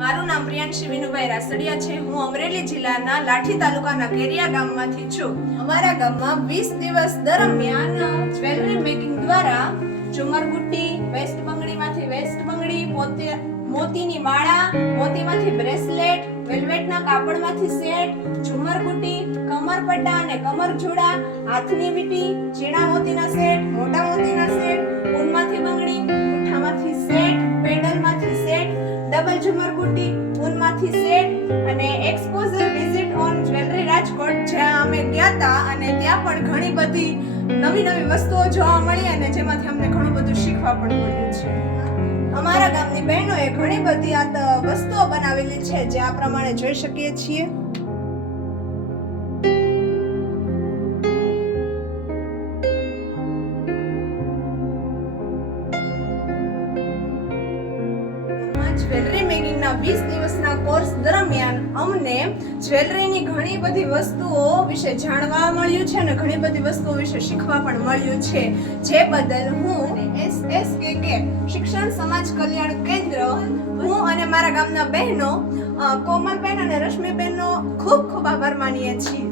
મારું નામ પ્રિયાંશી વિનુભાઈ રાસડિયા છે। હું અમરેલી જિલ્લાના લાઠી તાલુકાના કેરિયા ગામમાંથી છું। અમારા ગામમાં 20 દિવસ દરમિયાન જ્વેલરી મેકિંગ દ્વારા ઝુમર બુટ્ટી, વેસ્ટ બંગડીમાંથી વેસ્ટ બંગડી, મોતીની માળા, મોતીમાંથી બ્રેસલેટ, વેલ્વેટના કાપડમાંથી સેટ, ઝુમર બુટ્ટી, કમરપટ્ટા અને કમરજોડા, હાથની વીંટી, ઝીણા મોતીના સેટ, મોટા મોતીના સેટ, ઊનમાંથી બંગડી, પૂઠામાંથી સેટ, પેડલમાંથી સેટ, ડબલ ઝુમર બુટ્ટી, ઊનમાંથી સેટ અને exposure visit on jewellery Rajkot જ્યાં અમે ગયા હતા અને ત્યાં પણ ઘણી બધી નવી વસ્તુઓ જોવા મળી અને જેમાંથી અમને ઘણું બધું શીખવા પણ મળ્યું છે। અમારા ગામની બહેનોએ ઘણી બધી વસ્તુઓ બનાવેલી છે જે આ પ્રમાણે જોઈ શકીએ છીએ। જ્વેલરી મેકિંગના 20 દિવસના કોર્સ દરમિયાન અમને જ્વેલરીની ઘણી બધી વસ્તુઓ વિશે જાણવા મળ્યું છે અને ઘણી બધી વસ્તુઓ વિશે શીખવા પણ મળ્યું છે, જે બદલ હું SSKK શિક્ષણ સમાજ કલ્યાણ કેન્દ્ર, હું અને મારા ગામના બહેનો કોમલબેન અને રશ્મિબેનનો ખૂબ ખૂબ આભાર માનીએ છીએ।